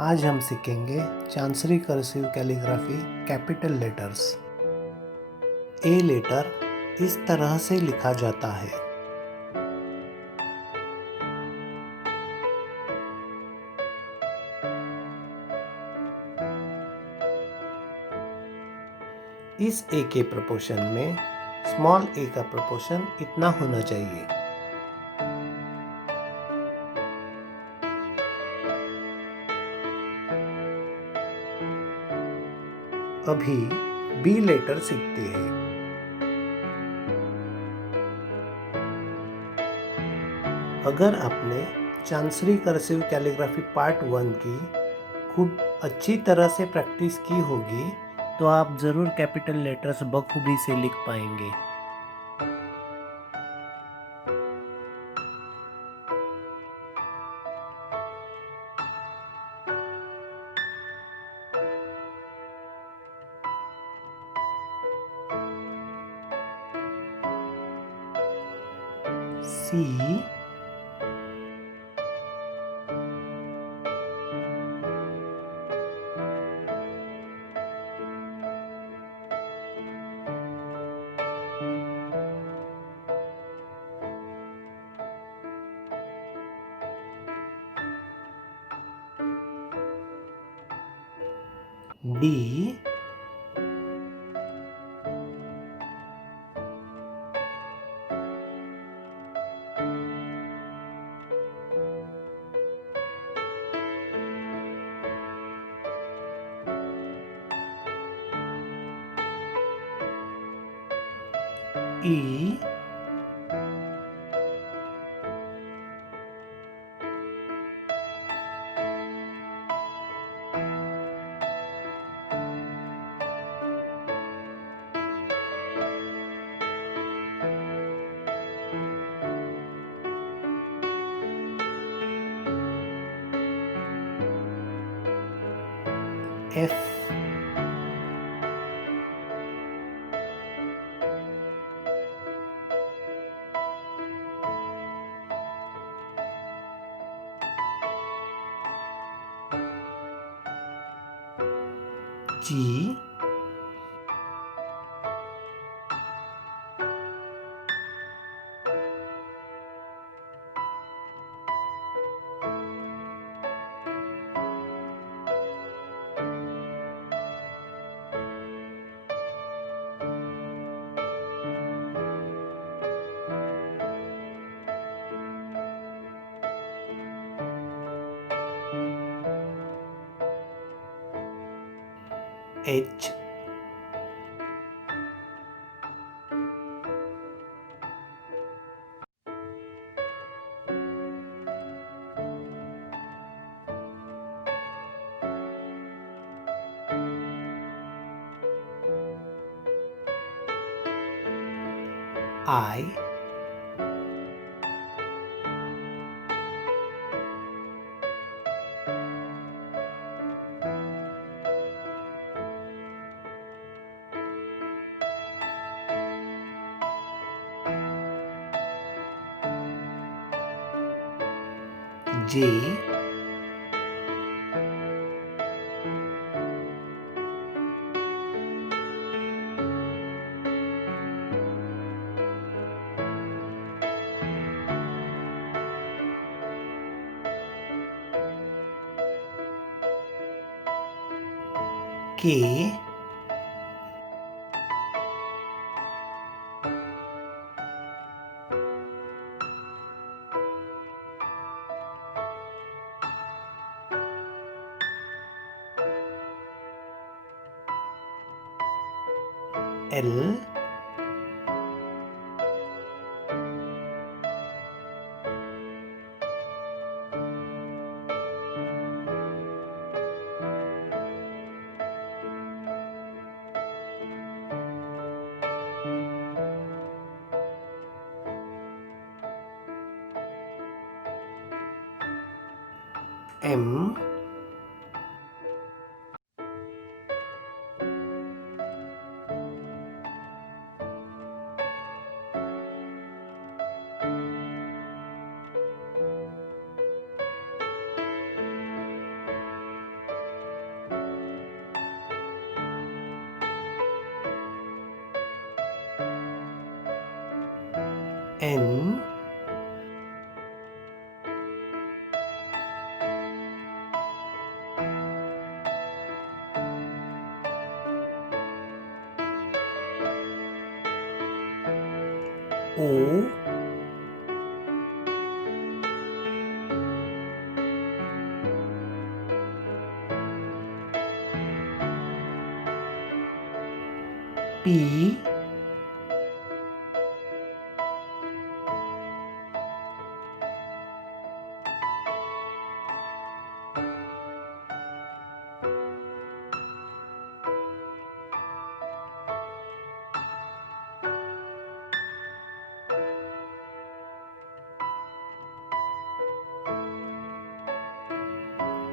आज हम सीखेंगे chancery cursive calligraphy capital letters. A letter इस तरह से लिखा जाता है। इस ए के प्रोपोर्शन में स्मॉल ए का प्रोपोर्शन इतना होना चाहिए। अभी बी लेटर सीखते हैं। अगर आपने चांसरी कर्सिव कैलीग्राफी पार्ट 1 की खूब अच्छी तरह से प्रैक्टिस की होगी तो आप ज़रूर कैपिटल लेटर्स बखूबी से लिख पाएंगे। C, D, E, F, G, H, I, J, K, L, M, N, O, P,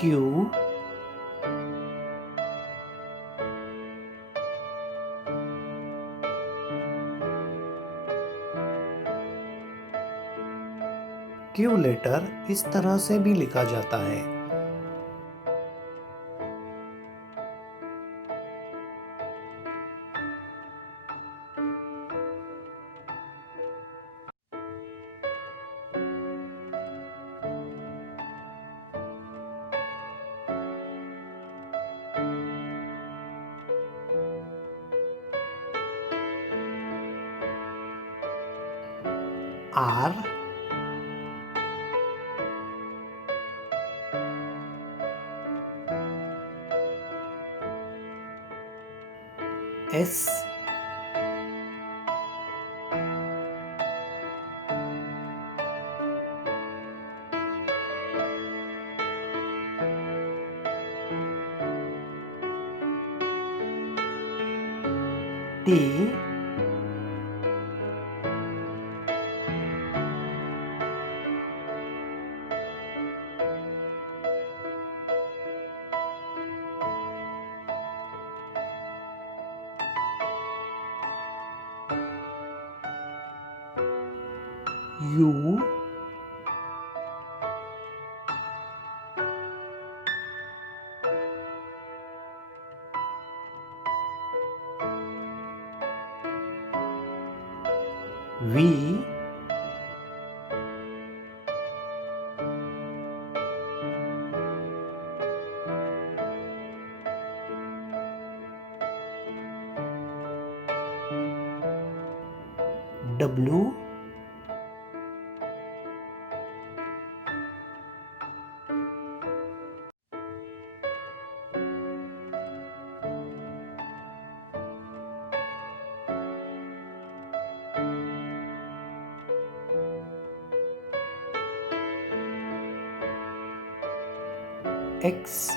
Q, Q letter इस तरह से भी लिखा जाता है। R, S, T, U, V, W, X,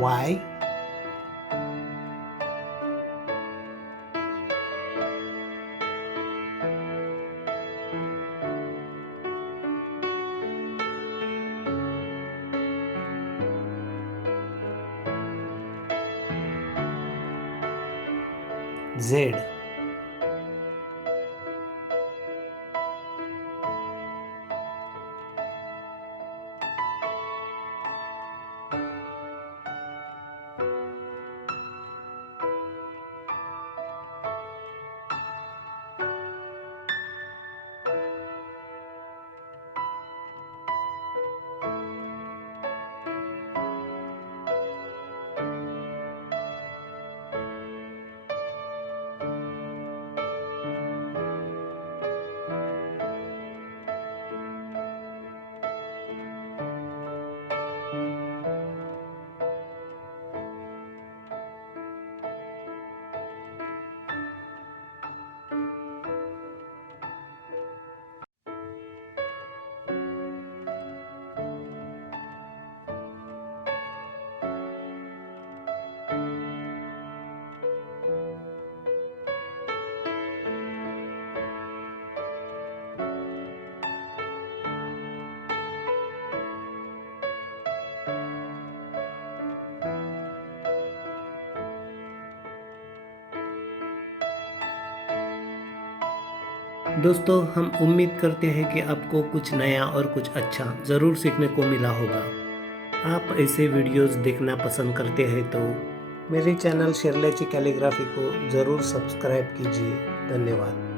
Y, Z, दोस्तों, हम उम्मीद करते हैं कि आपको कुछ नया और कुछ अच्छा ज़रूर सीखने को मिला होगा। आप ऐसे वीडियोस देखना पसंद करते हैं तो मेरे चैनल शिरलेची कैलीग्राफी को ज़रूर सब्सक्राइब कीजिए। धन्यवाद।